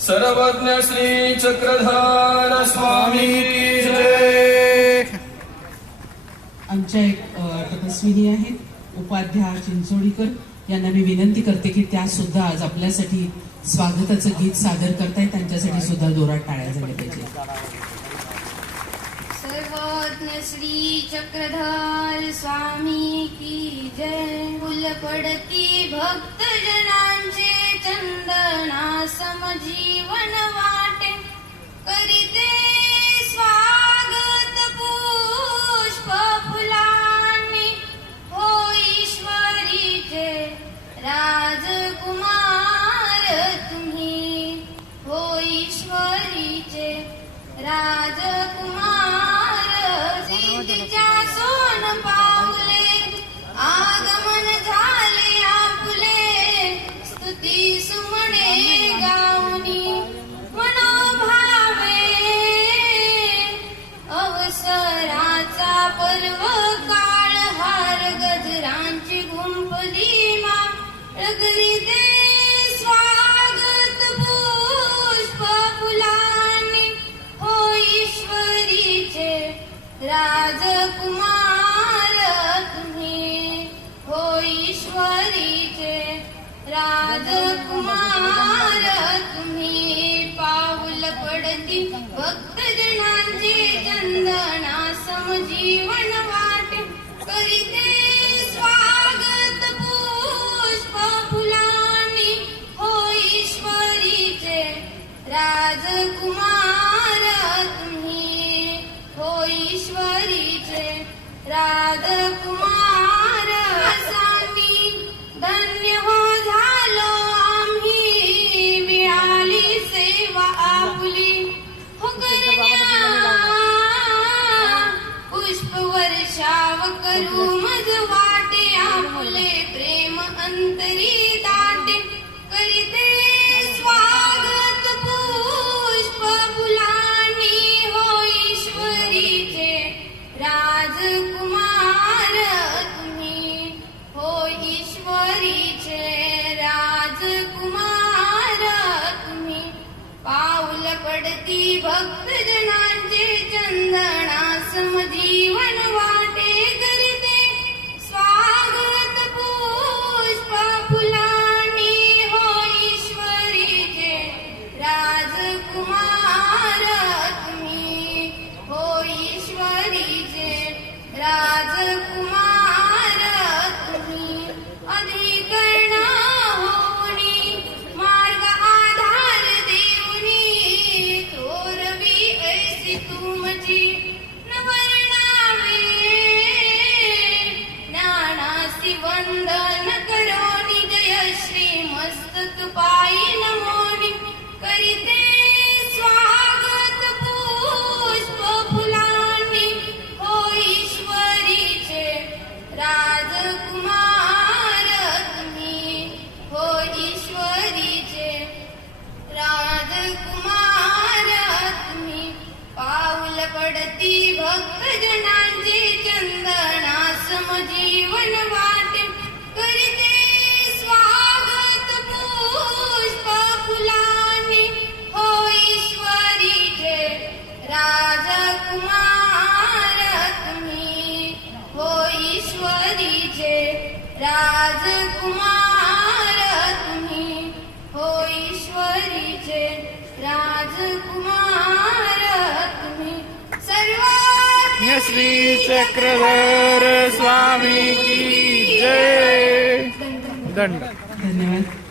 सर्वज्ञ श्री चक्रधार स्वामी की जय. आमच्या एक तपस्विनी आहेत उपाध्या चिंचोळीकर. यांना मी विनंती करते की त्या सुद्धा आज आपल्यासाठी स्वागताचं गीत सादर करतायत. त्यांच्यासाठी सुद्धा जोरात टाळ्या झाल्या पाहिजे सर्वज्ञ श्री चक्रधार स्वामी की जय. फुल पडती भक्त जनांचे चंदना समजीवन वाटे करीते स्वागत पुष्प फुलांनी. हो ईश्वरीचे राजकुमार तुम्ही. हो ईश्वरीचे राजकुमार राजकुमार तुम्ही पाऊल पडती. भक्तजनांचे चंदना समजीवन वाटे. करीते स्वागत पुष्प फुलांनी. हो ईश्वरीचे राजकुमार तुम्ही हो ईश्वरीचे राजकुमार वर्षाव करू मज वाटे आपुले प्रेम अंतरी दाटे. करीते स्वागत पुष्प फुलानी हो ईश्वरीचे राजकुमार तुम्ही. हो ईश्वरीचे राजकुमार तुम्ही. पाऊल पडती भक्त जनांचे चंदना समजीवन वनवास पडती भक्त जनांचे चंदना समजीवन वाटे करीते स्वागत पुष्प फुलाने हो ईश्वरीचे हो राजकुमार तुम्ही हो ईश्वरीचे राजकुमार श्री चक्रधर स्वामी की जय. दंड. धन्यवाद.